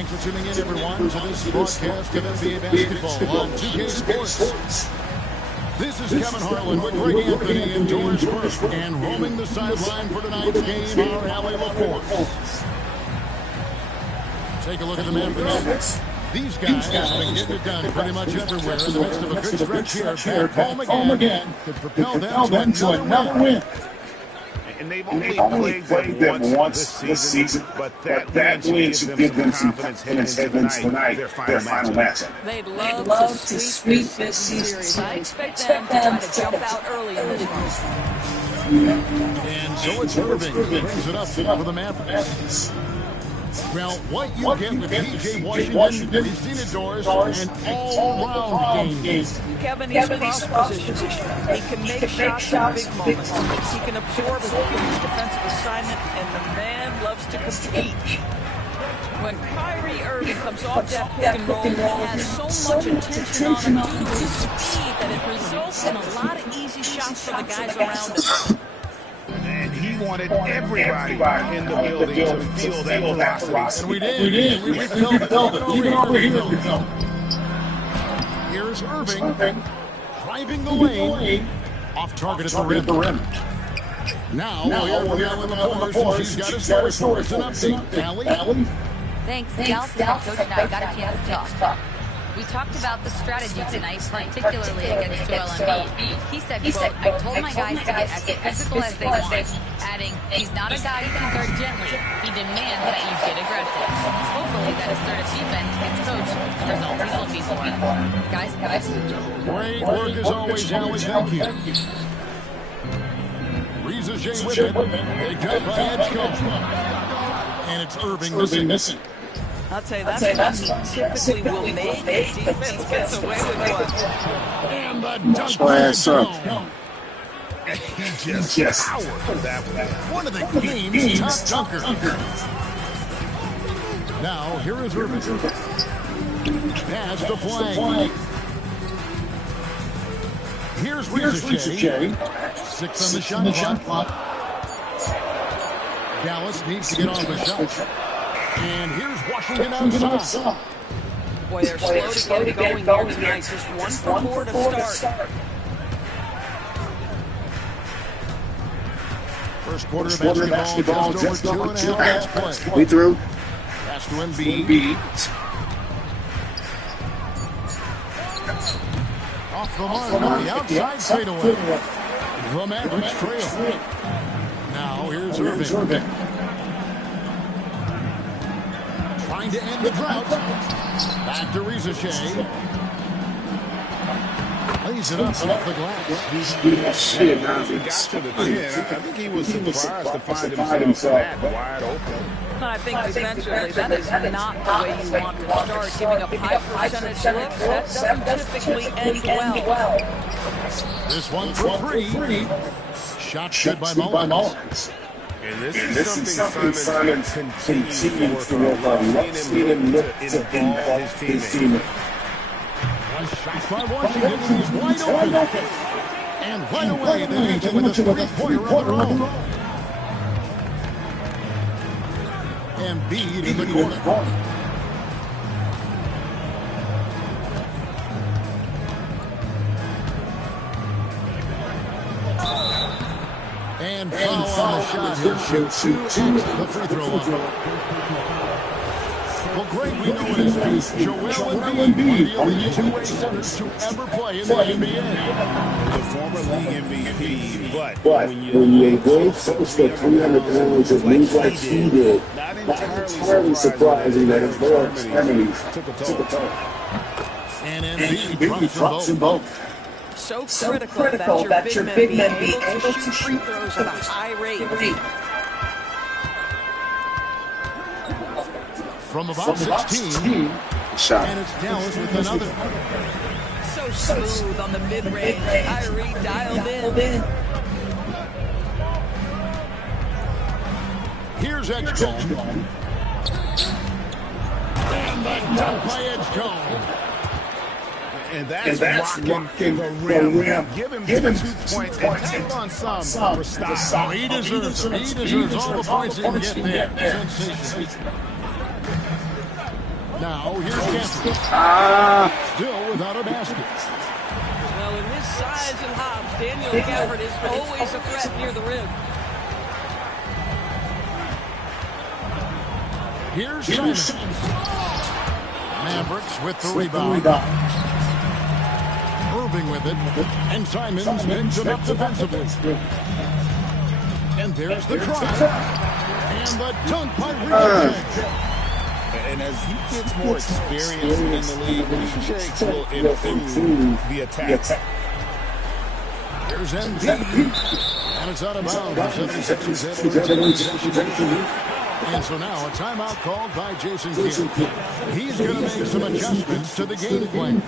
Thanks for tuning in, everyone, to this broadcast of NBA basketball on 2K Sports. This is Kevin Harlan with Greg Anthony and Doris Burke, and roaming the sideline for tonight's game, our Allie LaForce. Take a look at the Mavericks. These guys have been getting it done pretty much everywhere in the midst of a good stretch here. Back home again could propel them to another win. And they've only played them once this season, but that win should give them some confidence heading into tonight, their final matchup. They'd love to sweep this series. I expect them to try to jump out early in this one. And so it's Irving who brings it up for the Mavericks. Well, what you get with P.J. Washington, we've seen it, Doris, an all-round game. Kevin, he's cross-position. He can make shots in big moments. He can absorb a huge defensive assignment, and the man loves to compete. When Kyrie Irving comes off that pick and roll, he has so much attention on him due to his speed that it results in a lot of easy shots for the guys around him. And he wanted everybody in the building to feel that velocity. And we did. We felt it. Even over here, we felt it. Here's Irving driving the lane. Off target at the rim. Now we'll hear from Allie LaForce, and she's got a story. It's an update. Allie? Thanks, Dallas. Coach and I got a chance to talk. We talked about the strategy tonight, particularly against Joel Embiid. He said, quote, I told my guys to get as physical as they want, adding, he's not a guy you can guard gently. He demands that you get aggressive. Hopefully that assertive defense gets coached the results he's looking for. Guys, great work as always, Allie. Thank you. Reza J with it. Picked up by Edgecombe. And it's Irving missing. I'll tell you, that's when he typically will make the defense gets away with one. And the dunk by Edgecombe. He just powered that one of the game's top dunkers. Now, here is Irving. Pass to Flag. Here's Reza J. 6 on the shot clock. Dallas needs to get on the shot. And here's Washington outside. Boy, they're slow to get going here tonight. Just 1 for 4 to start. First quarter of basketball, just over 2.5 minutes play. We through. Pass to Embiid. Off the mark on the outside fadeaway. The Mavericks trail. Now here's Irving. Trying to end the drought. Back to Reza J. Lays it up off the glass. He got to the 10. I think he was surprised to find himself that wide open. I think defensively, that is not the way you want to start. Giving up high percentage looks, that doesn't typically end well. This one for 3. Shot good by Mullins. And this is something Simon continues to work on. Seeing him look to involve his teammates. One shot by Washington, and he's wide open. And right away, they answer with a three-pointer of their own. Embiid in the corner. And foul on the shot. He'll shoot 2 at the free throw line. Well, Greg, we know it is Joel Embiid, one of the only two-way centers to ever play in the NBA. The former league MVP, but when you engage close to 300 pounds of moves like he did, not entirely surprising that his lower extremities took a toll. And Embiid drops them both. So critical that your big men be able to shoot free throws at a high rate. From about 16, shot. And it's Dallas with another. So smooth on the mid-range. Kyrie dialed in. Here's Edgecombe. And the dunk by Edgecombe. And that's rocking the rim. Give him 2 points and take on some for style. He deserves all the points he can get there. Sensation. Now, here's Gafford. Still without a basket. Well, in his size and hops, Daniel Gafford is always a threat near the rim. Here's Simons. Mavericks with the rebound. Irving with it. And Simons picks him up defensively. And there's the drive. And the dunk by Ricochet. And as he gets more experience in the league, Ricochet will improve the attack. There's MD. And it's out of bounds. The 76ers. And so now a timeout called by Jason Kidd. He's going to make some adjustments to the game plan.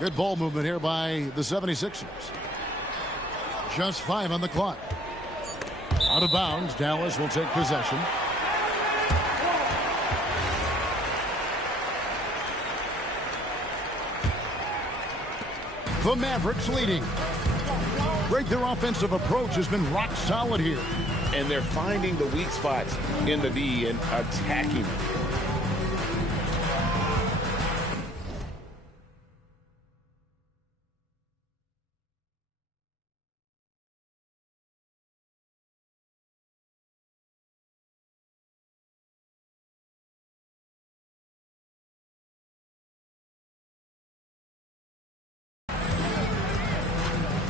Good ball movement here by the 76ers. Just 5 on the clock. Out of bounds, Dallas will take possession. The Mavericks leading. Greg, their offensive approach has been rock solid here. And they're finding the weak spots in the D and attacking them.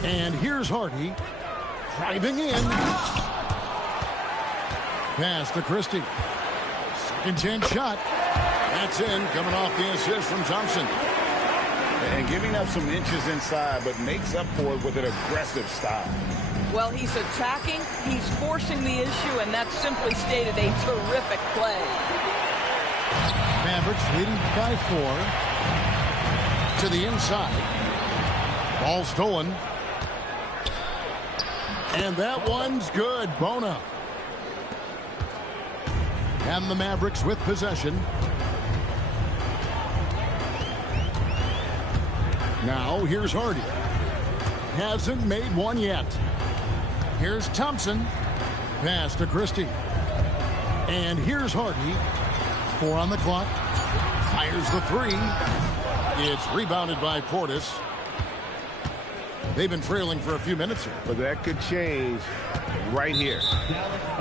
And here's Hardy driving in. Pass to Christie. Second chance shot. That's in, coming off the assist from Thompson. And giving up some inches inside, but makes up for it with an aggressive style. Well, he's attacking, he's forcing the issue, and that's simply stated a terrific play. Mavericks leading by 4. To the inside. Ball stolen. And that one's good. Bona. And the Mavericks with possession. Now here's Hardy. Hasn't made one yet. Here's Thompson. Pass to Christie. And here's Hardy. 4 on the clock. Fires the 3. It's rebounded by Portis. They've been trailing for a few minutes here. But that could change right here.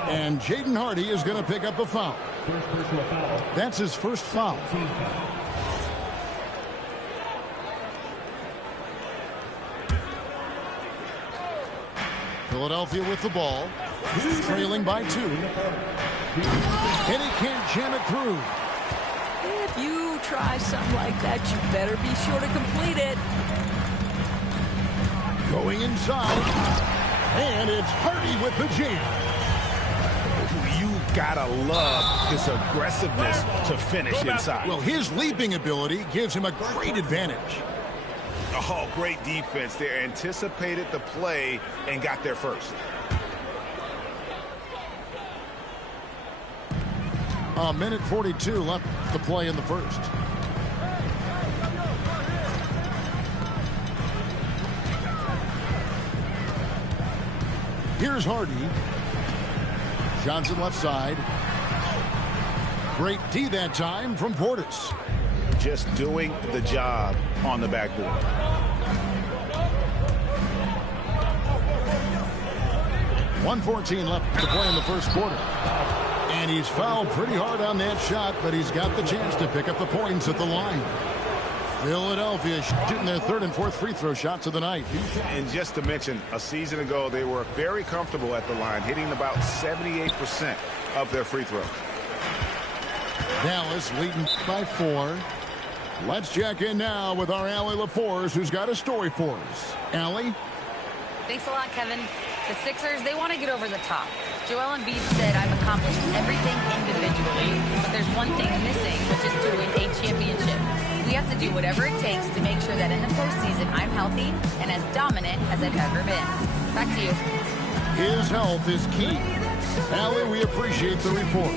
And Jaden Hardy is going to pick up a foul. That's his first foul. Philadelphia with the ball. Trailing by 2. And he can't jam it through. If you try something like that, you better be sure to complete it. Going inside, and it's Hardy with the jam. You gotta love his aggressiveness to finish inside. Well, his leaping ability gives him a great advantage. Oh, great defense there. Anticipated the play and got there first. A minute 42 left to play in the first. Here's Hardy. Johnson left side. Great D that time from Portis. Just doing the job on the backboard. .114 left to play in the first quarter. And he's fouled pretty hard on that shot, but he's got the chance to pick up the points at the line. Philadelphia shooting their 3rd and 4th free throw shots of the night. And just to mention, a season ago, they were very comfortable at the line, hitting about 78% of their free throws. Dallas leading by 4. Let's check in now with our Allie LaForce, who's got a story for us. Allie? Thanks a lot, Kevin. The Sixers, they want to get over the top. Joel Embiid said, I've accomplished everything individually, but there's one thing missing, which is to win a championship. We have have to do whatever it takes to make sure that in the postseason I'm healthy and as dominant as I've ever been. Back to you. His health is key. Allie, we appreciate the report.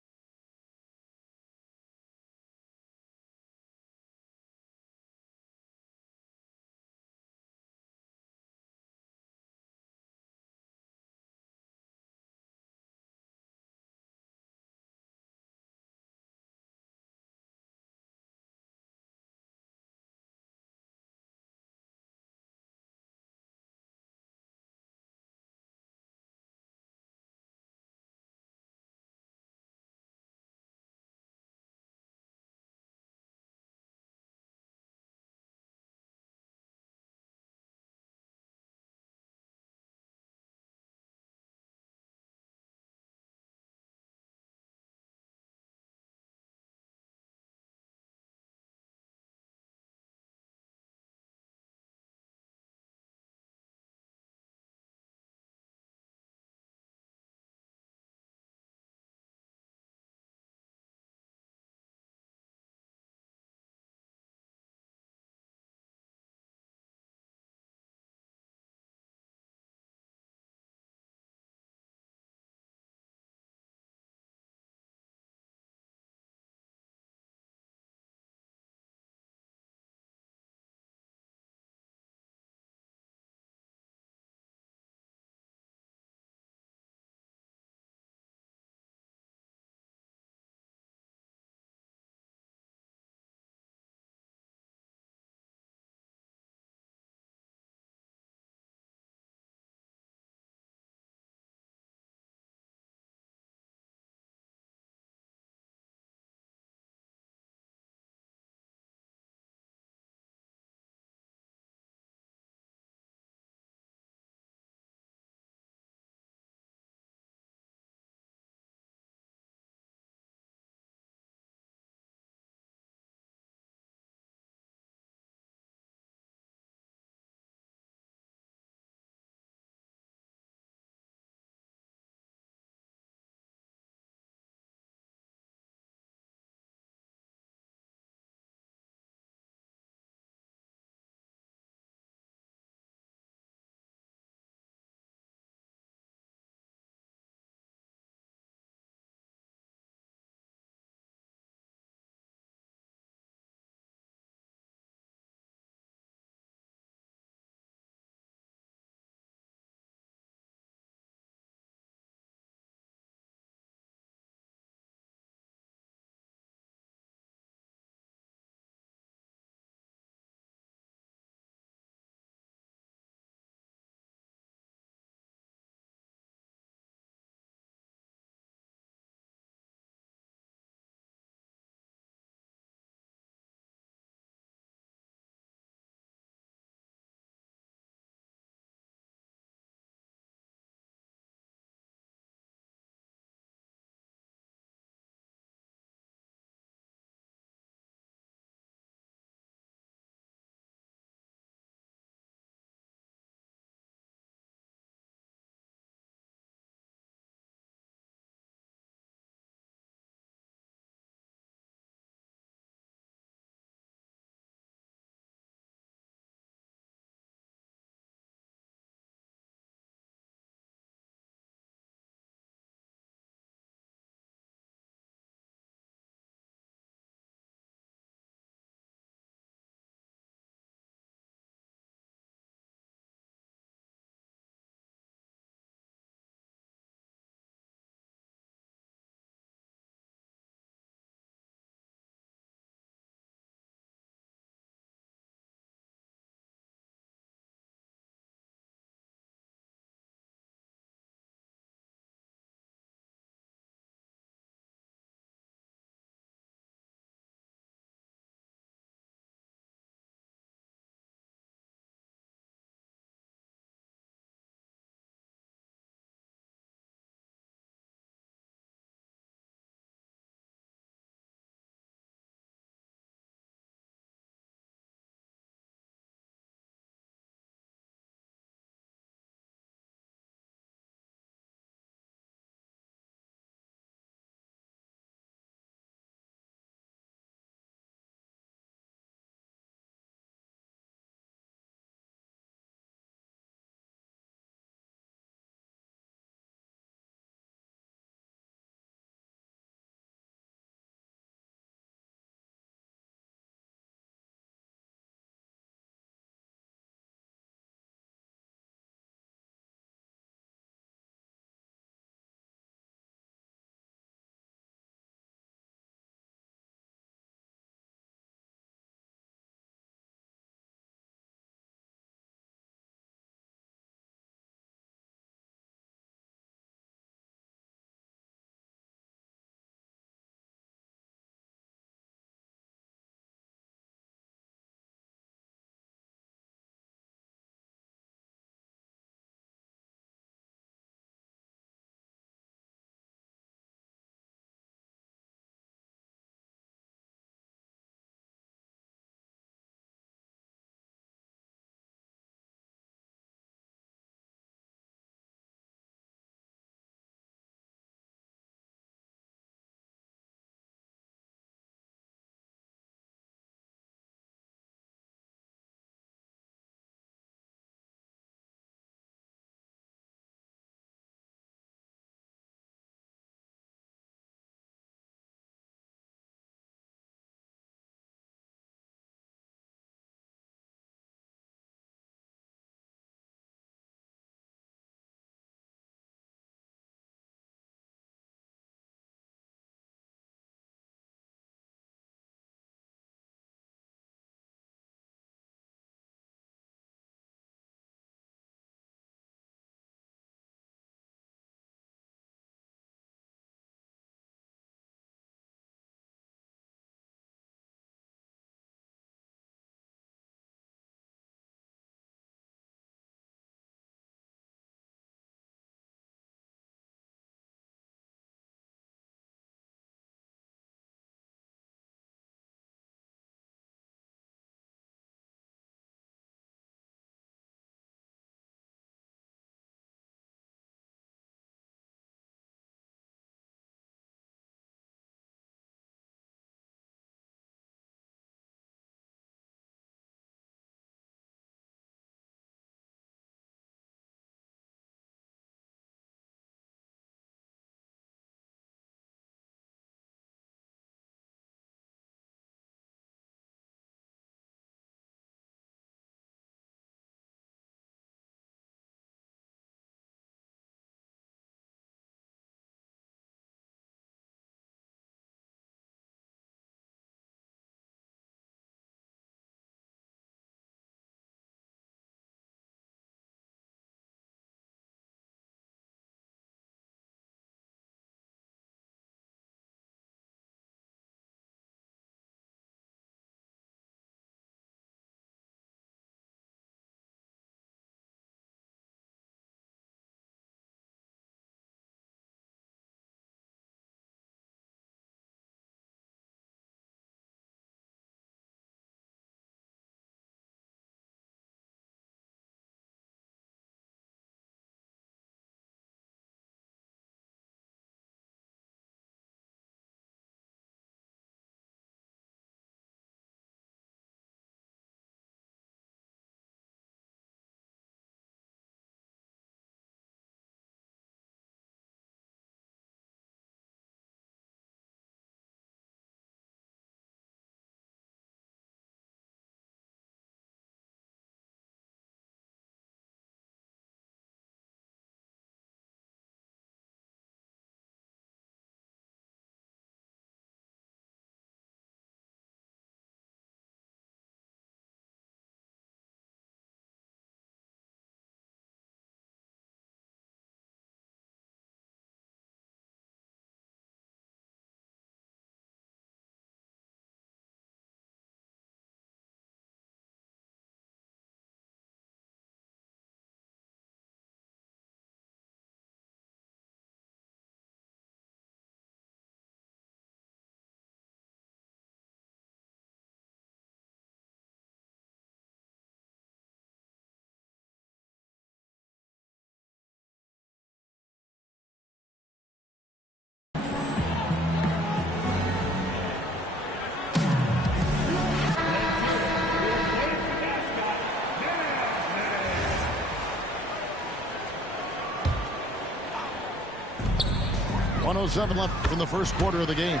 1:07 left in the first quarter of the game.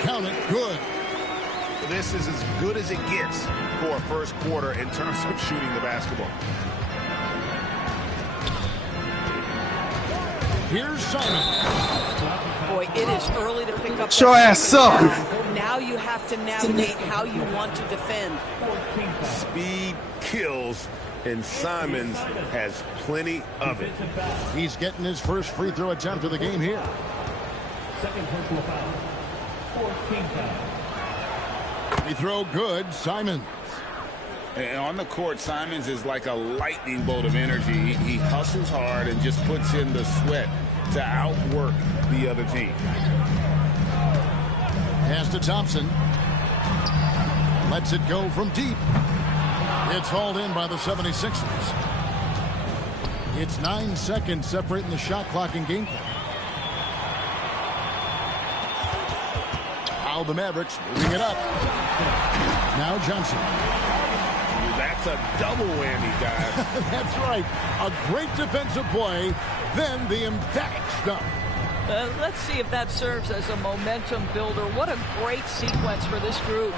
Count it, good. This is as good as it gets for a first quarter in terms of shooting the basketball. Here's Simon. Boy, it is early to pick up. Show ass up. Now you have to navigate how you want to defend. Speed kills, and Simons has plenty of it. He's getting his first free throw attempt of the game here. Second personal foul. 14 foul. Free throw good, Simons. And on the court, Simons is like a lightning bolt of energy. He hustles hard and just puts in the sweat to outwork the other team. Pass to Thompson. Lets it go from deep. It's hauled in by the 76ers. It's 9 seconds separating the shot clock and game clock. Now the Mavericks moving it up. Now Johnson. That's a double whammy, guys. That's right. A great defensive play, then the emphatic stuff. Let's see if that serves as a momentum builder. What a great sequence for this group.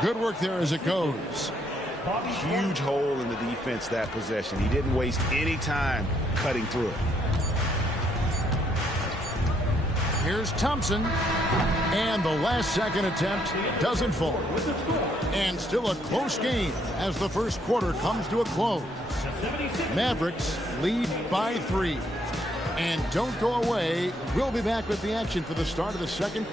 Good work there as it goes. Huge hole in the defense that possession. He didn't waste any time cutting through it. Here's Thompson. And the last second attempt doesn't fall. And still a close game as the first quarter comes to a close. Mavericks lead by 3. And don't go away. We'll be back with the action for the start of the second.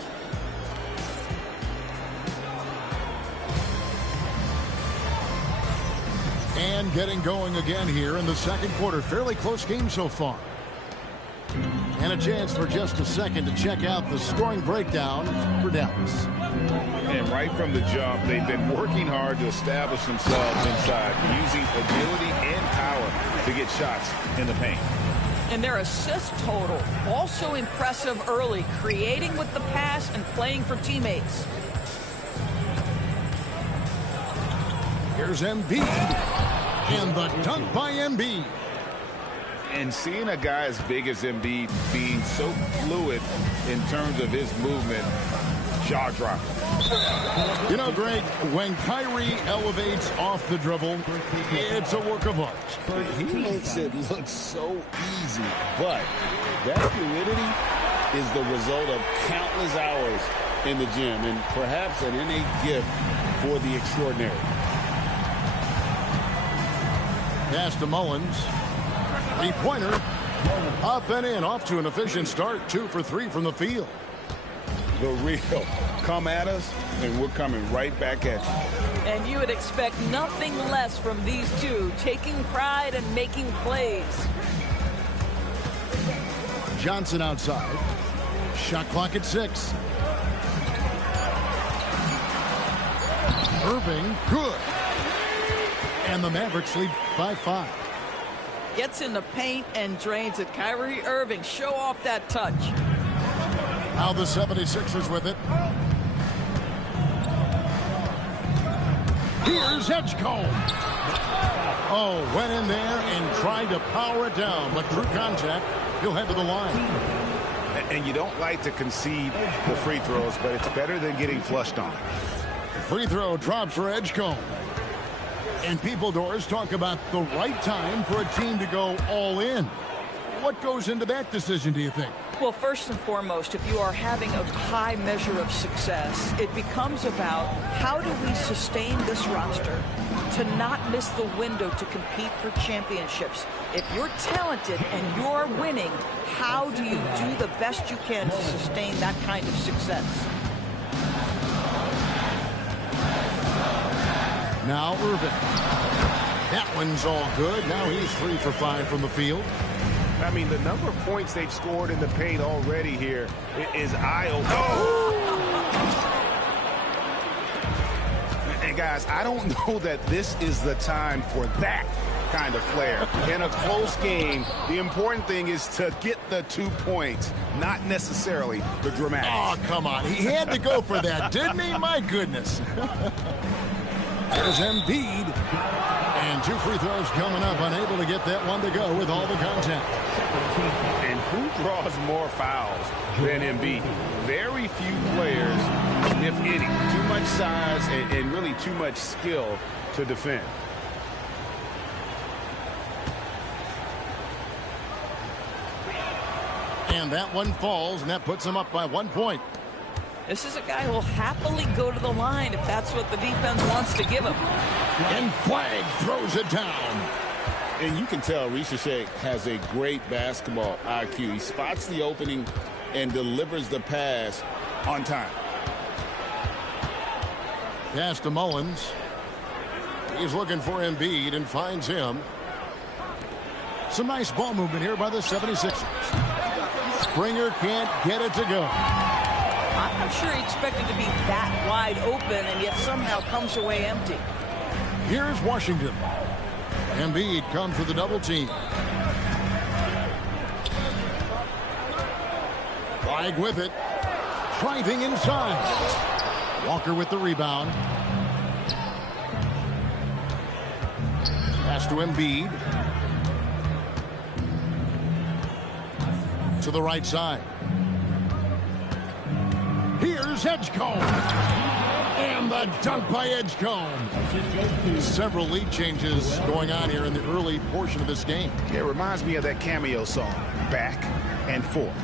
And getting going again here in the second quarter. Fairly close game so far. And a chance for just a second to check out the scoring breakdown for Dallas. And right from the jump, they've been working hard to establish themselves inside, using agility and power to get shots in the paint. And their assist total, also impressive early, creating with the pass and playing for teammates. Here's Embiid. And the dunk by Embiid. And seeing a guy as big as Embiid being so fluid in terms of his movement, jaw-dropping. You know, Greg, when Kyrie elevates off the dribble, it's a work of art. He makes it look so easy, but that fluidity is the result of countless hours in the gym and perhaps an innate gift for the extraordinary. Pass to Mullins. Three-pointer. Up and in. Off to an efficient start. 2 for 3 from the field. The real. Come at us, and we're coming right back at you. And you would expect nothing less from these two, taking pride and making plays. Johnson outside. Shot clock at 6. Irving, good. And the Mavericks lead by 5. Gets in the paint and drains it. Kyrie Irving, show off that touch. Now the 76ers with it. Here's Edgecombe. Oh, went in there and tried to power it down, but through contact, he'll head to the line. And you don't like to concede the free throws, but it's better than getting flushed on. Free throw drops for Edgecombe. And people, Doris, talk about the right time for a team to go all in. What goes into that decision, do you think? Well, first and foremost, if you are having a high measure of success, it becomes about how do we sustain this roster to not miss the window to compete for championships. If you're talented and you're winning, how do you do the best you can to sustain that kind of success? Now Irving. That one's all good. Now he's 3 for 5 from the field. I mean, the number of points they've scored in the paint already here is eye-opening. Oh! And guys, I don't know that this is the time for that kind of flair. In a close game, the important thing is to get the 2 points, not necessarily the dramatics. Oh, come on. He had to go for that, didn't he? My goodness. There's Embiid. And 2 free throws coming up. Unable to get that one to go with all the contact. And Who draws more fouls than Embiid? Very few players, if any. Too much size and really too much skill to defend. And that one falls, and that puts him up by 1 point. This is a guy who will happily go to the line if that's what the defense wants to give him. And Flag throws it down. And you can tell Ricochet has a great basketball IQ. He spots the opening and delivers the pass on time. Pass to Mullins. He's looking for Embiid and finds him. Some nice ball movement here by the 76ers. Springer can't get it to go. I'm not sure he expected to be that wide open and yet somehow comes away empty. Here's Washington. Embiid comes with a double team. Flag with it. Driving inside. Walker with the rebound. Pass to Embiid. To the right side. Here's Edgecombe. And the dunk by Edgecombe. Several lead changes going on here in the early portion of this game. It reminds me of that Cameo song, Back and Forth.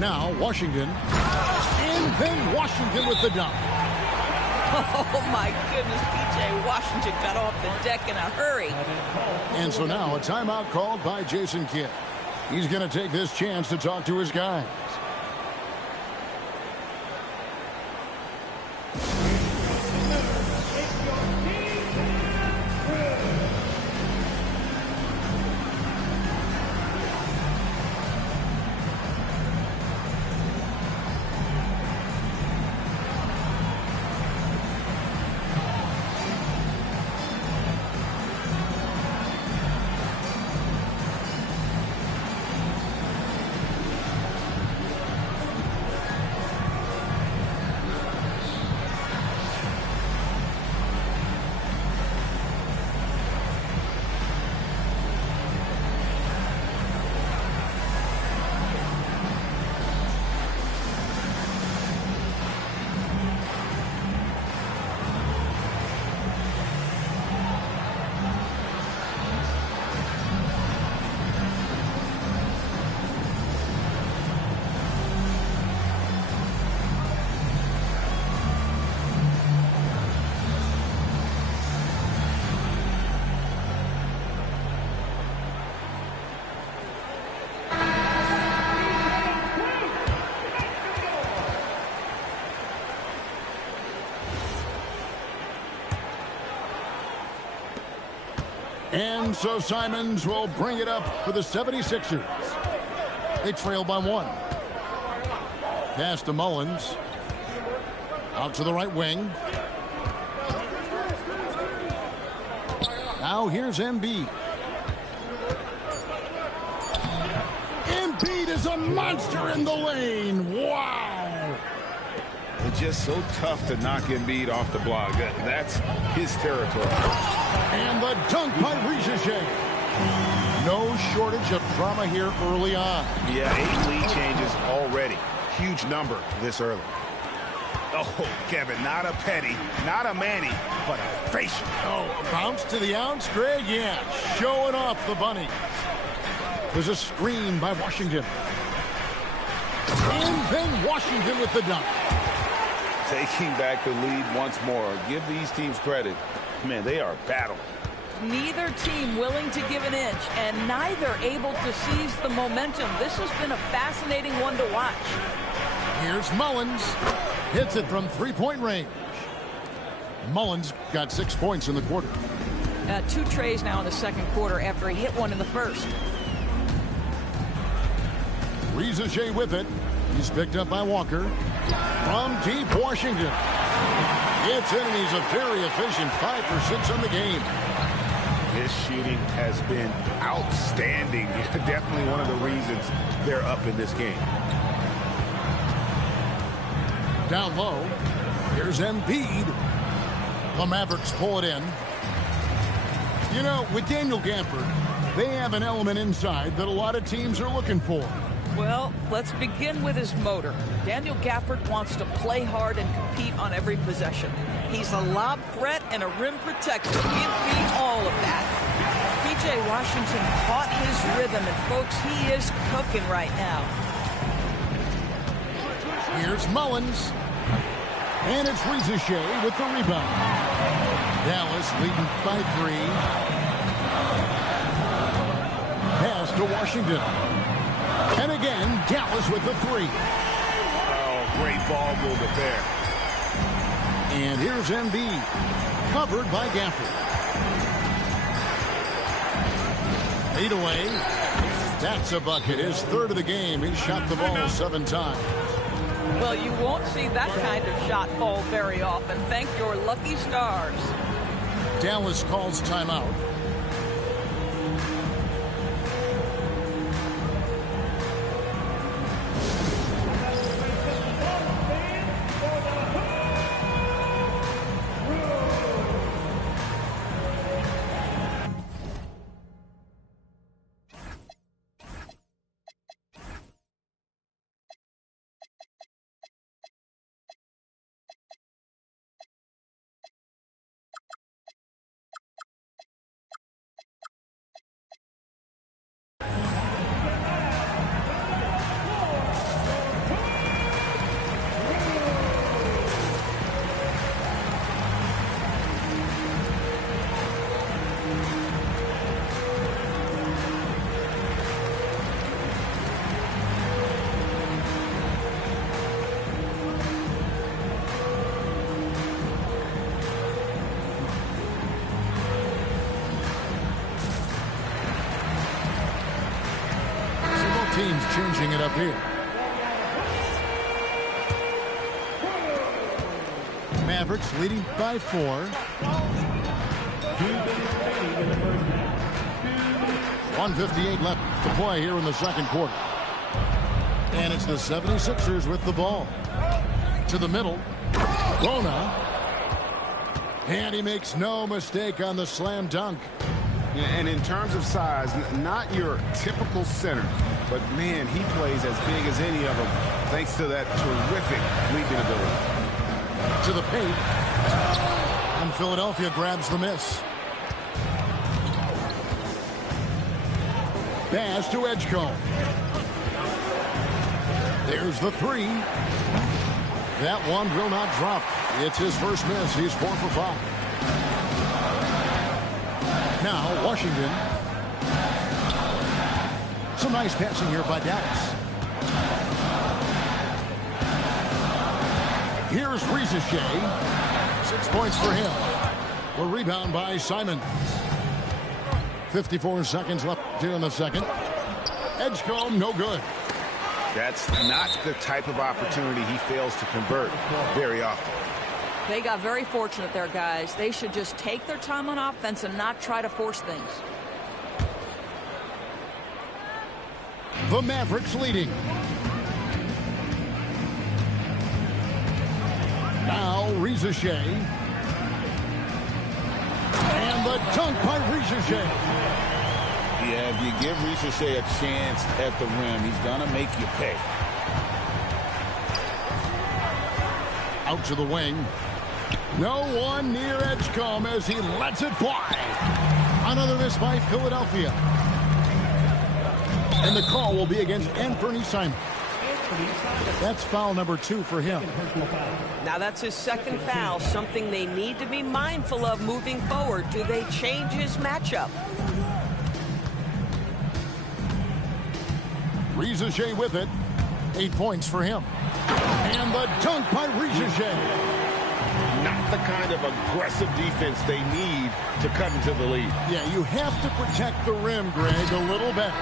Now Washington. And then Washington with the dunk. Oh, my goodness. P.J. Washington got off the deck in a hurry. And so now a timeout called by Jason Kidd. He's going to take this chance to talk to his guys. And so Simons will bring it up for the 76ers. They trail by 1. Pass to Mullins. Out to the right wing. Now here's Embiid. Embiid is a monster in the lane. Wow. It's just so tough to knock Embiid off the block. That's his territory. And the dunk by Ricochet. No shortage of drama here early on. Yeah, 8 lead changes already. Huge number this early. Oh, Kevin, not a petty, not a Manny, but a facial. Oh, bounce to the ounce, Greg? Yeah, showing off the bunny. There's a screen by Washington. And then Washington with the dunk. Taking back the lead once more. Give these teams credit. Man, they are battling. Neither team willing to give an inch and neither able to seize the momentum. This has been a fascinating one to watch. Here's Mullins. Hits it from three-point range. Mullins got 6 points in the quarter. 2 trays now in the second quarter after he hit one in the first. Ricochet with it. He's picked up by Walker. From deep Washington. It's in, and he's a very efficient 5 for 6 on the game. His shooting has been outstanding. Definitely one of the reasons they're up in this game. Down low. Here's Embiid. The Mavericks pull it in. You know, with Daniel Gafford, they have an element inside that a lot of teams are looking for. Well, let's begin with his motor. Daniel Gafford wants to play hard and compete on every possession. He's a lob threat and a rim protector. Give me all of that. P.J. Washington caught his rhythm, and folks, he is cooking right now. Here's Mullins. And it's Rizachet with the rebound. Dallas leading by 3. Pass to Washington. And again, Dallas with the 3. Oh, great ball movement there. And here's Embiid, covered by Gafford. Lead away. That's a bucket. His 3rd of the game. He shot the ball 7 times. Well, you won't see that kind of shot fall very often. Thank your lucky stars. Dallas calls timeout. Teams changing it up here. Mavericks leading by 4. 1:58 left to play here in the second quarter. And it's the 76ers with the ball. To the middle. Bona. And he makes no mistake on the slam dunk. And in terms of size, not your typical center, but man, he plays as big as any of them, thanks to that terrific leaping ability. To the paint. And Philadelphia grabs the miss. Pass to Edgecombe. There's the 3. That one will not drop. It's his first miss. He's 4 for 5. Now, Washington. Some nice passing here by Dallas. Here's Rizachet. 6 points for him. A rebound by Simon. 54 seconds left here in the second. Edgecombe, no good. That's not the type of opportunity he fails to convert very often. They got very fortunate there, guys. They should just take their time on offense and not try to force things. The Mavericks leading. Now Rizachet. And the dunk by Rizachet. Yeah, if you give Rizachet a chance at the rim, he's going to make you pay. Out to the wing. No one near Edgecombe as he lets it fly. Another miss by Philadelphia. And the call will be against Anthony Simon. That's foul number 2 for him. Now that's his second foul, something they need to be mindful of moving forward. Do they change his matchup? Rizachet with it. 8 points for him. And the dunk by Rizachet. Not the kind of aggressive defense they need to cut into the lead. Yeah, you have to protect the rim, Greg, a little bit.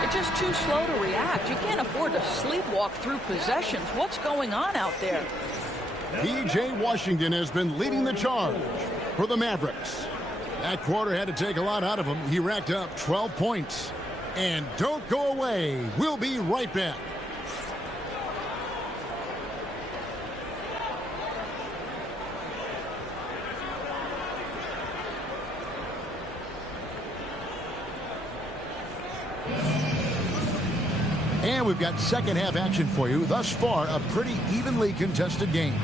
They're just too slow to react. You can't afford to sleepwalk through possessions. What's going on out there? P.J. Washington has been leading the charge for the Mavericks. That quarter had to take a lot out of him. He racked up 12 points. And don't go away. We'll be right back. And we've got second half action for you. Thus far, a pretty evenly contested game.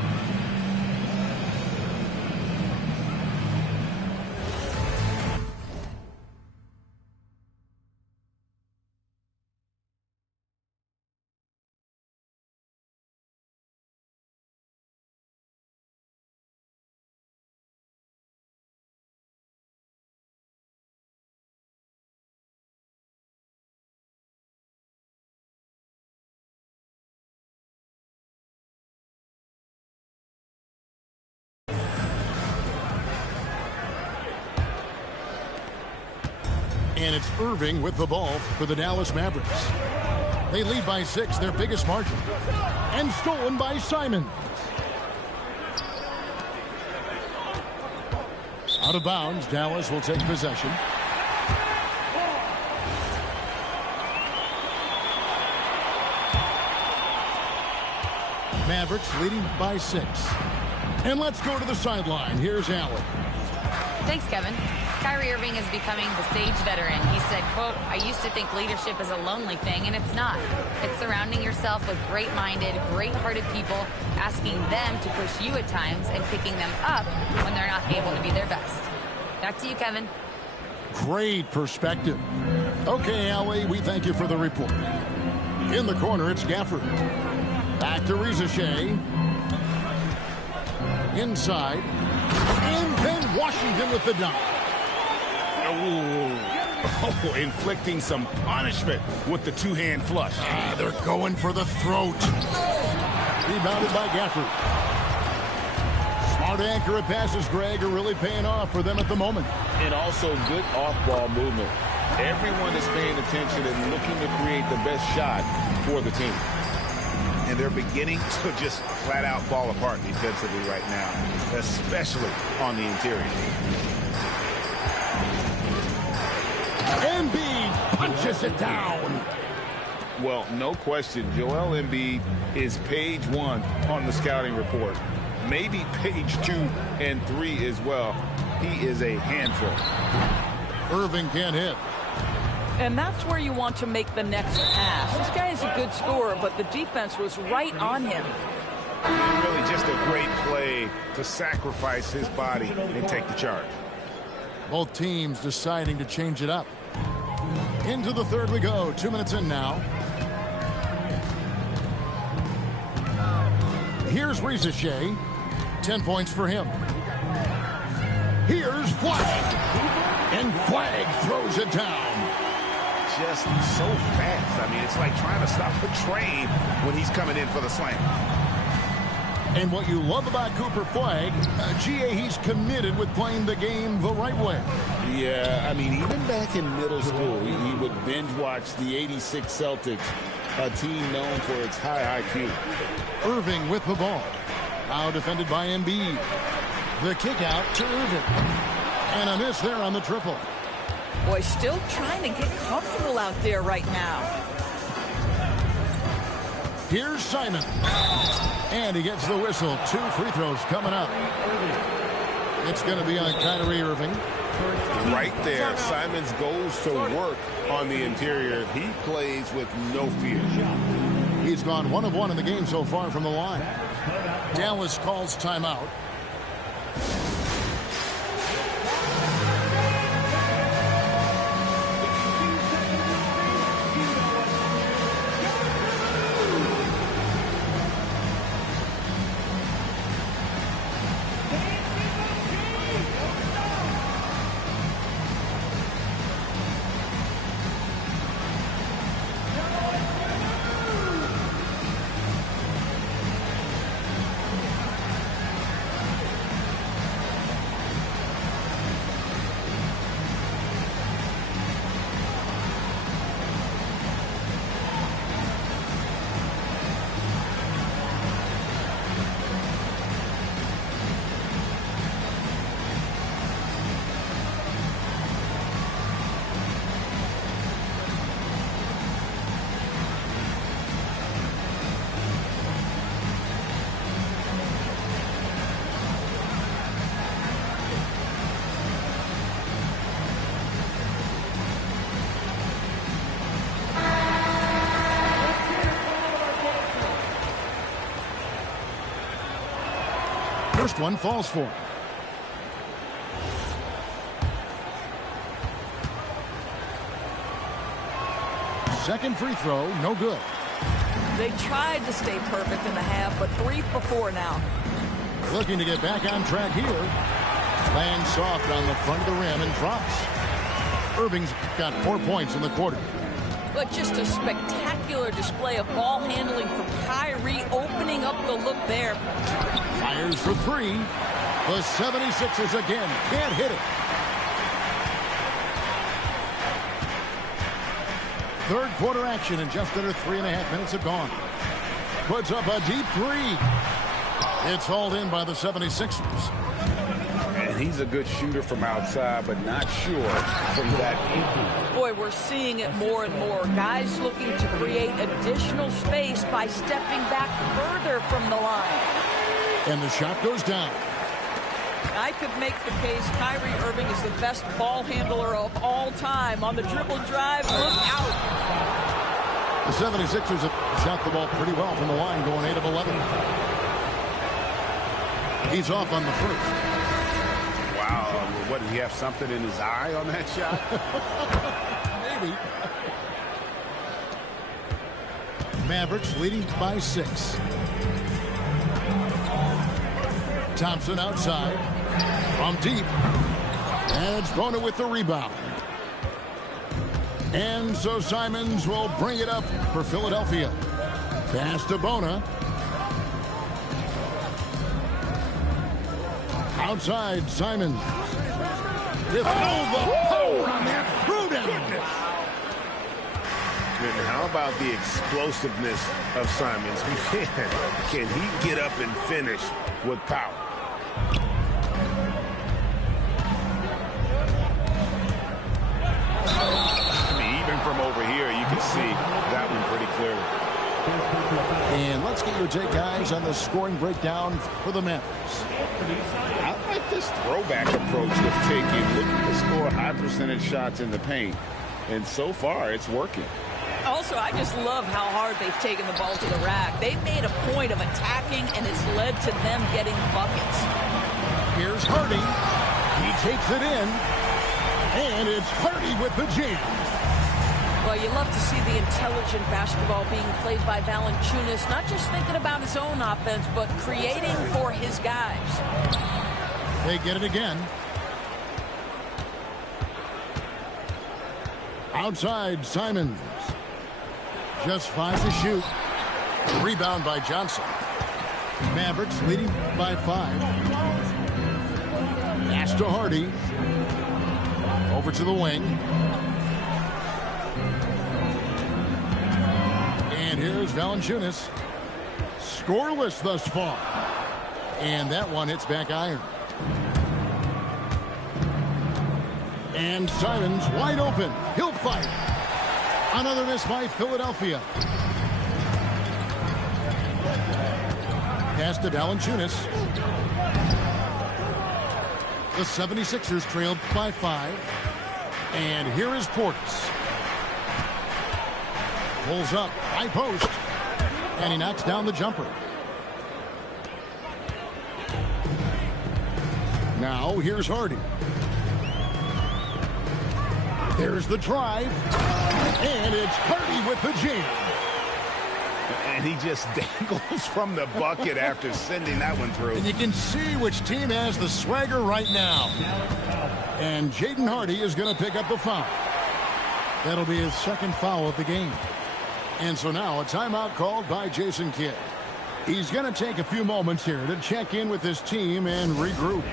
And it's Irving with the ball for the Dallas Mavericks. They lead by 6, their biggest margin. And stolen by Simon. Out of bounds, Dallas will take possession. Mavericks leading by 6. And let's go to the sideline. Here's Allen. Thanks, Kevin. Kyrie Irving is becoming the sage veteran. He said, quote, "I used to think leadership is a lonely thing, and it's not. It's surrounding yourself with great-minded, great-hearted people, asking them to push you at times and picking them up when they're not able to be their best." Back to you, Kevin. Great perspective. Okay, Allie, we thank you for the report. In the corner, it's Gafford. Back to Ricochet. Inside. And then Washington with the dunk. Oh, inflicting some punishment with the two-hand flush. They're going for the throat. Rebounded by Gafford. Smart accurate passes, Greg, are really paying off for them at the moment. And also good off-ball movement. Everyone is paying attention and looking to create the best shot for the team. And they're beginning to just flat-out fall apart defensively right now, especially on the interior. Embiid punches it down. Well, no question, Joel Embiid is page 1 on the scouting report. Maybe page 2 and 3 as well. He is a handful. Irving can't hit. And that's where you want to make the next pass. This guy is a good scorer, but the defense was right on him. Really just a great play to sacrifice his body and take the charge. Both teams deciding to change it up. Into the third we go. 2 minutes in now. Here's Ricochet. 10 points for him. Here's Flag. And Flag throws it down. Just so fast. I mean, it's like trying to stop a train when he's coming in for the slam. And what you love about Cooper Flag, GA, he's committed with playing the game the right way. Yeah, I mean, even back in middle school, he would binge watch the '86 Celtics, a team known for its high IQ. Irving with the ball. Now defended by Embiid. The kick out to Irving. And a miss there on the triple. Boy, still trying to get comfortable out there right now. Here's Simon. And he gets the whistle. 2 free throws coming up. It's going to be on Kyrie Irving. Right there, Simons goes to work on the interior. He plays with no fear. He's gone 1 of 1 in the game so far from the line. Dallas calls timeout. First one falls for him. Second free throw, no good. They tried to stay perfect in the half, but 3 for 4 now. Looking to get back on track here. Lands soft on the front of the rim and drops. Irving's got 4 points in the quarter. But just a spectacular display of ball handling from Kyrie, opening up the look there. Fires for 3. The 76ers again can't hit it. Third quarter action, and just under 3.5 minutes have gone. Puts up a deep 3. It's hauled in by the 76ers. And he's a good shooter from outside, but not sure from that angle. Boy, we're seeing it more and more. Guys looking to create additional space by stepping back further from the line. And the shot goes down. I could make the case Kyrie Irving is the best ball handler of all time. On the dribble drive, look out. The 76ers have shot the ball pretty well from the line, going 8 of 11. He's off on the first. Wow, what, did he have something in his eye on that shot? Maybe. Mavericks leading by 6. Thompson outside. From deep. And it's Bona with the rebound. And so Simons will bring it up for Philadelphia. Pass to Bona. Outside, Simons. With all the power on that throwdown. And how about the explosiveness of Simons? Can he get up and finish with power? From over here, you can see that one pretty clearly. And let's get your take, guys, on the scoring breakdown for the Mavericks. I like this throwback approach they've taken, looking to score high percentage shots in the paint. And so far, it's working. Also, I just love how hard they've taken the ball to the rack. They've made a point of attacking, and it's led to them getting buckets. Here's Hardy. He takes it in. And it's Hardy with the jam. Well, you love to see the intelligent basketball being played by Valanciunas, not just thinking about his own offense, but creating for his guys. They get it again. Outside, Simons. Just 5 to shoot. Rebound by Johnson. Mavericks leading by 5. Pass to Hardy. Over to the wing. And here's Valanciunas. Scoreless thus far. And that one hits back iron. And Simons wide open. He'll fight. Another miss by Philadelphia. Pass to Valanciunas. The 76ers trailed by 5. And here is Portis. Pulls up, high post, and he knocks down the jumper. Now here's Hardy. There's the drive, and it's Hardy with the jam. And he just dangles from the bucket after sending that one through. And you can see which team has the swagger right now. And Jaden Hardy is going to pick up the foul. That'll be his second foul of the game. And so now a timeout called by Jason Kidd. He's going to take a few moments here to check in with his team and regroup.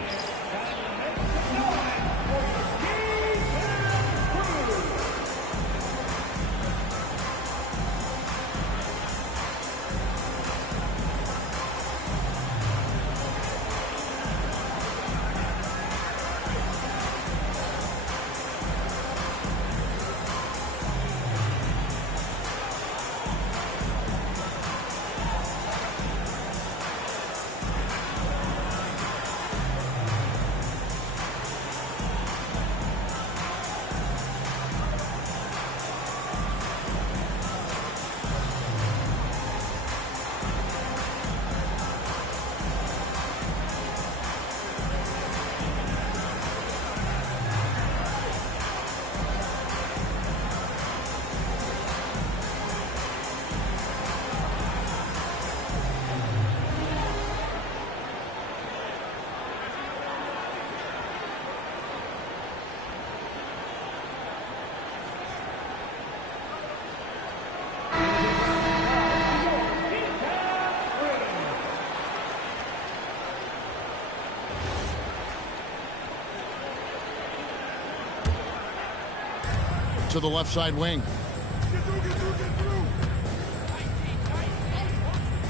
to the left side wing.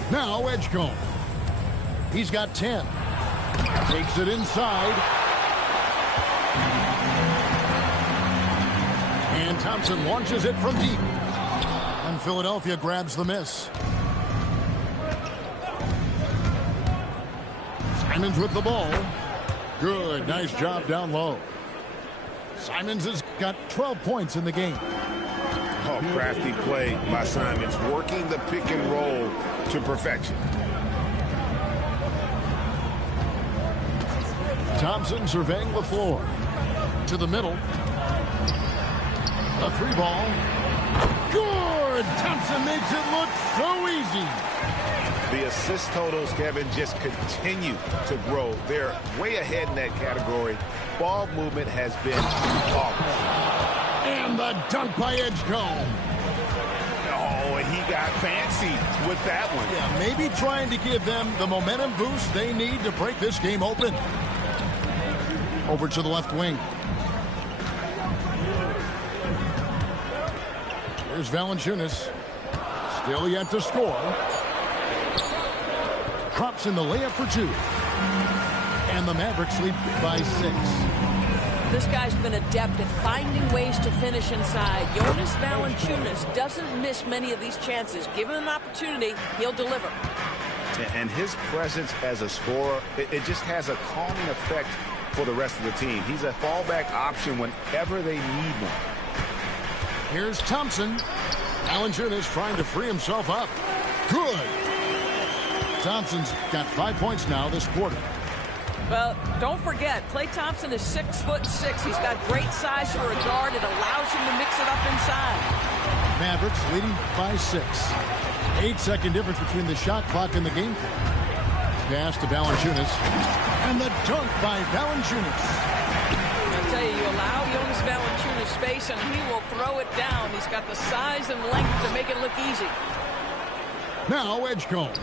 Now Edgecombe. He's got 10. Takes it inside. And Thompson launches it from deep. And Philadelphia grabs the miss. Simons with the ball. Good. Nice job down low. Simons has got 12 points in the game. Oh, crafty play by Simons, working the pick and roll to perfection. Thompson surveying the floor. To the middle. A 3-ball. Good! Thompson makes it look so easy. The assist totals, Kevin, just continue to grow. They're way ahead in that category. Ball movement has been flawless. And the dunk by Edgecombe. Oh, he got fancy with that one. Yeah, maybe trying to give them the momentum boost they need to break this game open. Over to the left wing. Here's Valanciunas. Still yet to score. Drops in the layup for 2. And the Mavericks lead by 6. This guy's been adept at finding ways to finish inside. Jonas Valanciunas doesn't miss many of these chances. Given an opportunity, he'll deliver. And his presence as a scorer, it just has a calming effect for the rest of the team. He's a fallback option whenever they need one. Here's Thompson. Valanciunas trying to free himself up. Good. Thompson's got 5 points now this quarter. Well, don't forget, Klay Thompson is 6'6". He's got great size for a guard. It allows him to mix it up inside. Mavericks leading by 6. 8-second difference between the shot clock and the game clock. Pass to Valanciunas. And the dunk by Valanciunas. I'll tell you, you allow Jonas Valanciunas space and he will throw it down. He's got the size and length to make it look easy. Now Edgecombe.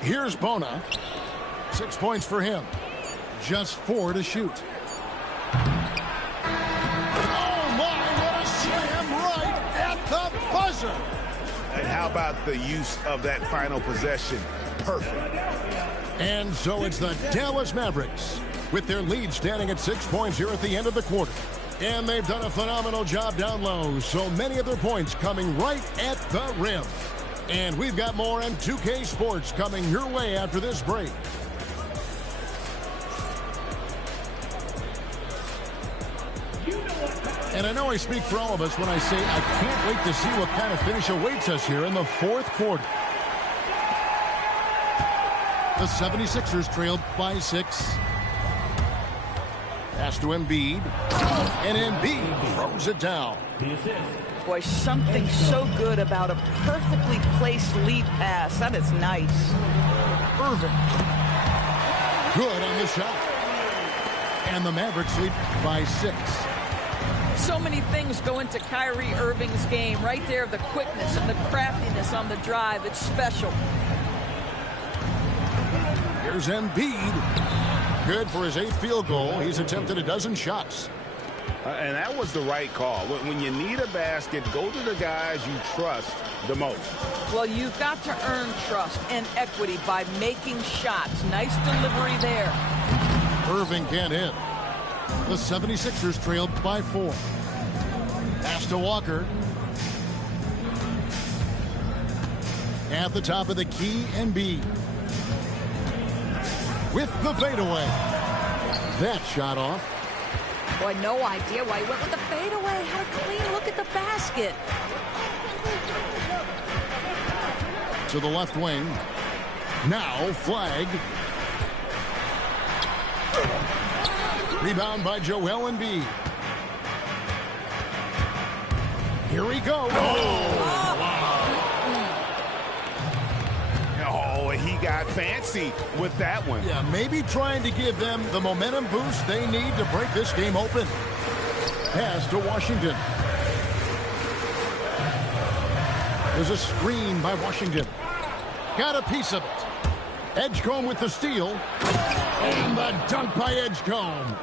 Here's Bona. 6 points for him. Just 4 to shoot. Oh my, what a slam right at the buzzer. And how about the use of that final possession? Perfect. And so it's the Dallas Mavericks with their lead standing at 6 points here at the end of the quarter. And they've done a phenomenal job down low. So many of their points coming right at the rim. And we've got more on 2K Sports coming your way after this break. And I know I speak for all of us when I say I can't wait to see what kind of finish awaits us here in the fourth quarter. The 76ers trailed by 6. Pass to Embiid. And Embiid throws it down. Boy, something so good about a perfectly placed lead pass. That is nice. Irving. Good on the shot. And the Mavericks lead by 6. So many things go into Kyrie Irving's game. Right there, the quickness and the craftiness on the drive. It's special. Here's Embiid. Good for his 8th field goal. He's attempted a dozen shots. And that was the right call. When you need a basket, go to the guys you trust the most. Well, you've got to earn trust and equity by making shots. Nice delivery there. Irving can't hit. The 76ers trailed by 4. Pass to Walker. At the top of the key, Embiid. With the fadeaway. That shot off. Boy, no idea why he went with the fadeaway. Had a clean look at the basket. To the left wing. Now flag. Rebound by Joel Embiid. Here we go. Oh, he got fancy with that one. Yeah, maybe trying to give them the momentum boost they need to break this game open. Pass to Washington. There's a screen by Washington. Got a piece of it. Edgecombe with the steal. And the dunk by Edgecombe.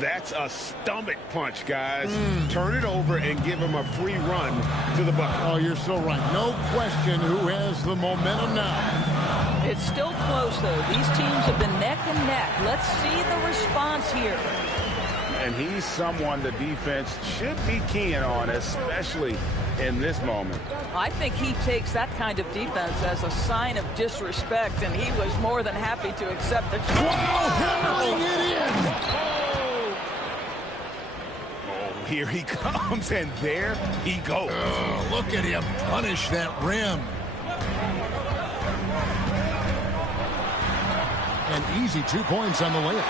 That's a stomach punch, guys. Turn it over and give him a free run to the bucket. Oh, you're so right. No question who has the momentum now. It's still close, though. These teams have been neck and neck. Let's see the response here. And he's someone the defense should be keying on, especially in this moment. I think he takes that kind of defense as a sign of disrespect, and he was more than happy to accept the challenge. Hammering it in. Oh, here he comes, and there he goes. Oh, look at him punish that rim. An easy 2 points on the layup.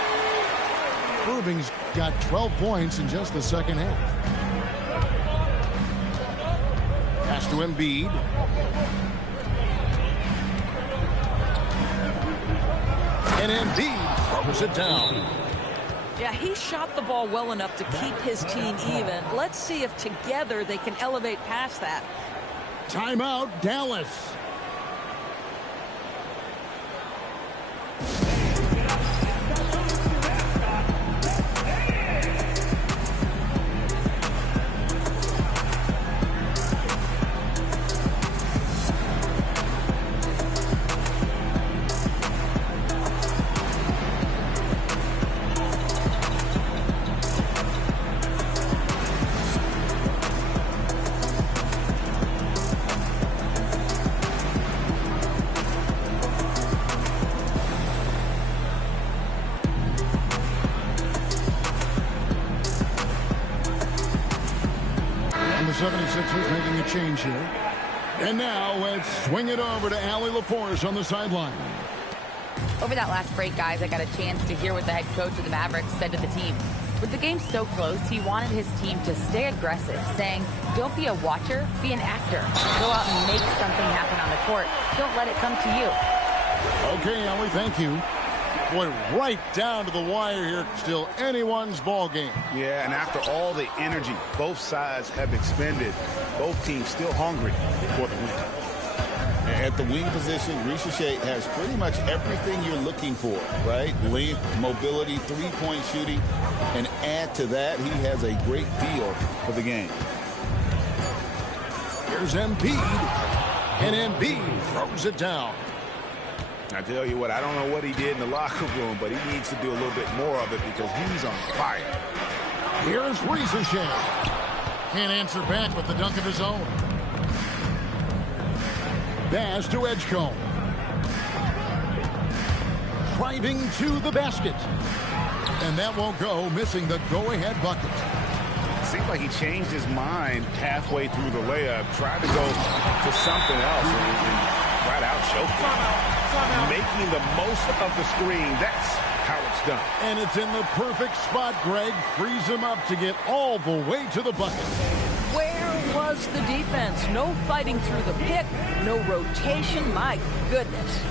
Irving's got 12 points in just the second half. Pass to Embiid. And Embiid throws it down. Yeah, he shot the ball well enough to keep his team even. Let's see if together they can elevate past that. Timeout, Dallas. The 76ers making a change here. And now let's swing it over to Allie LaForce on the sideline. Over that last break, guys, I got a chance to hear what the head coach of the Mavericks said to the team. With the game so close, he wanted his team to stay aggressive, saying, don't be a watcher, be an actor. Go out and make something happen on the court. Don't let it come to you. Okay, Allie, thank you. Boy, right down to the wire here. Still anyone's ball game. Yeah, and after all the energy both sides have expended, both teams still hungry for the win. At the wing position, Ricochet has pretty much everything you're looking for, right? Length, mobility, three-point shooting, and add to that, he has a great feel for the game. Here's Embiid, and Embiid throws it down. I tell you what, I don't know what he did in the locker room, but he needs to do a little bit more of it because he's on fire. Here's Ricochet. Can't answer back with the dunk of his own. Pass to Edgecombe. Driving to the basket. And that won't go, missing the go-ahead bucket. It seems like he changed his mind halfway through the layup, tried to go to something else, and flat out choked. Making the most of the screen. That's how it's done. And it's in the perfect spot, Greg. Frees him up to get all the way to the bucket. Where was the defense? No fighting through the pick, no rotation. My goodness.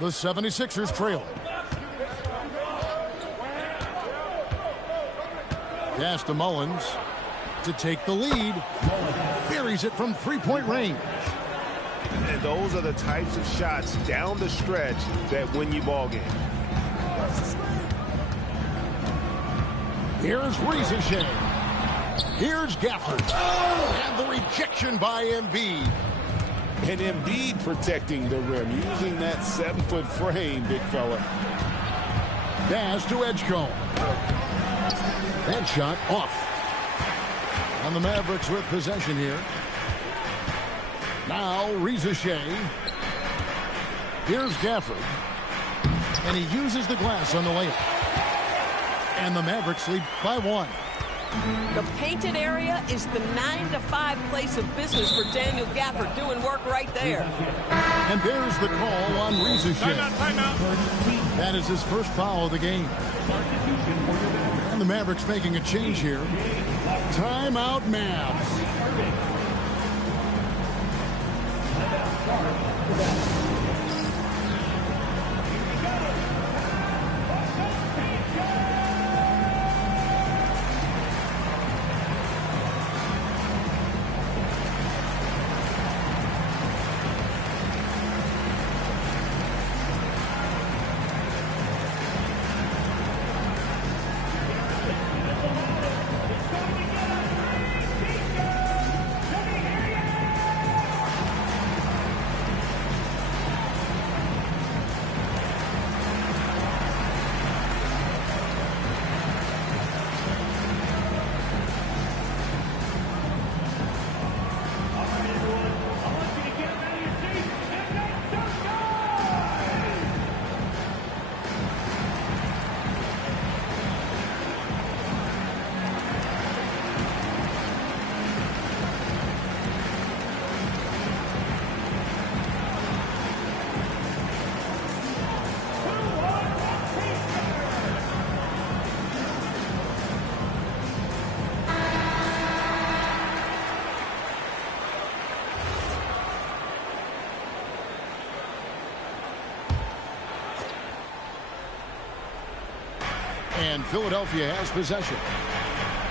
The 76ers trail. Pass to Mullins. to take the lead. Buries it from three-point range. And those are the types of shots down the stretch that win you ball games. Here's Rizachet. Here's Gafford. And the rejection by Embiid. And Embiid protecting the rim, using that 7-foot frame, big fella. Pass to Edgecombe. That shot off. And the Mavericks with possession here. Now Rizachet. Here's Gafford. And he uses the glass on the layup. And the Mavericks lead by 1. The painted area is the 9-to-5 place of business for Daniel Gafford, doing work right there. And there's the call on Rizachet. Timeout. That is his first foul of the game. And the Mavericks making a change here. Timeout, Mavs. And Philadelphia has possession.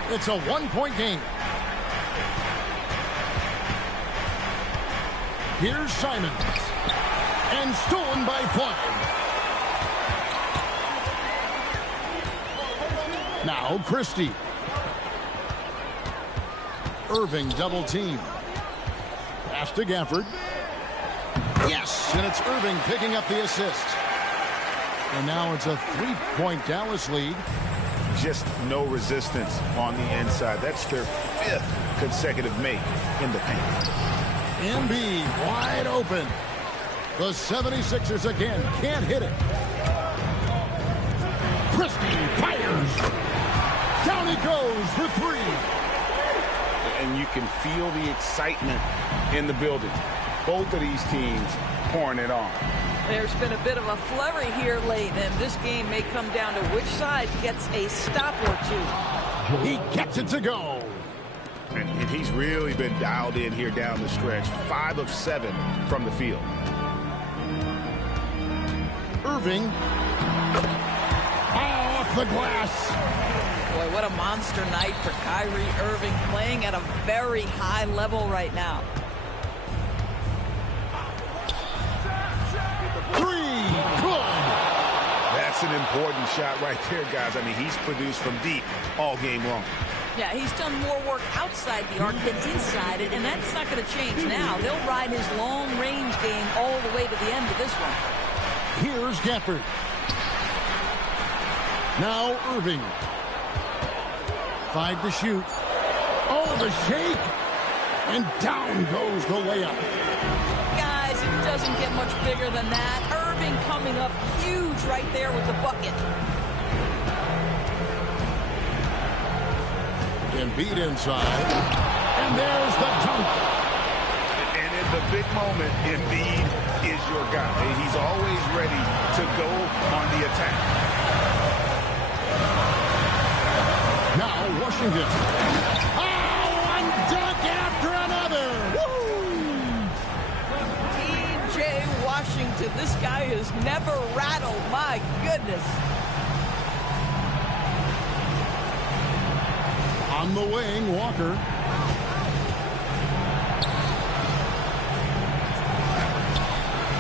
It's a one-point game. Here's Simons. And stolen by 5. Now Christie. Irving double team. Pass to Gafford. Yes, and it's Irving picking up the assist. And now it's a 3-point Dallas lead. Just no resistance on the inside. That's their 5th consecutive make in the paint. Embiid wide open. The 76ers again can't hit it. Christie fires. Down he goes for 3. And you can feel the excitement in the building. Both of these teams pouring it on. There's been a bit of a flurry here late, and this game may come down to which side gets a stop or 2. He gets it to go. And he's really been dialed in here down the stretch. 5 of 7 from the field. Irving. Off the glass. Boy, what a monster night for Kyrie Irving, playing at a very high level right now. 3. Good. That's an important shot right there, guys. I mean, he's produced from deep all game long. Yeah, he's done more work outside the arc than inside it, and that's not going to change now. They'll ride his long-range game all the way to the end of this one. Here's Gafford. Now Irving. 5 to shoot. Oh, the shake. And down goes the layup. Guys, it doesn't get much bigger than that. Irving coming up huge right there with the bucket. Embiid inside. And there's the dunk. And in the big moment, Embiid is your guy. He's always ready to go on the attack. Now Washington. Oh, one dunk after another. P.J. Washington, this guy has never rattled. My goodness. On the wing, Walker.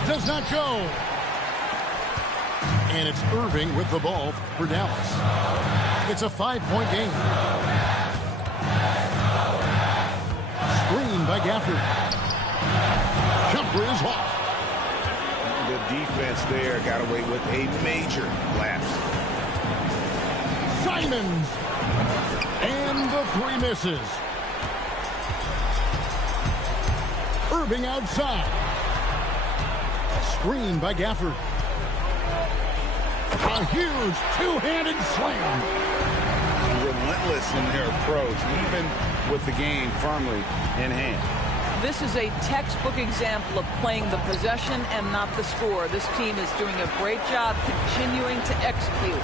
Does not go. And it's Irving with the ball for Dallas. It's a 5-point game. Screen by Gafford. Jumper is off. The defense there got away with a major lapse. Simons. And the three misses. Irving outside. Screen by Gafford. A huge two-handed slam. Relentless in their approach, even with the game firmly in hand. This is a textbook example of playing the possession and not the score. This team is doing a great job continuing to execute.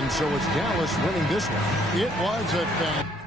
And so it's Dallas winning this one. It was a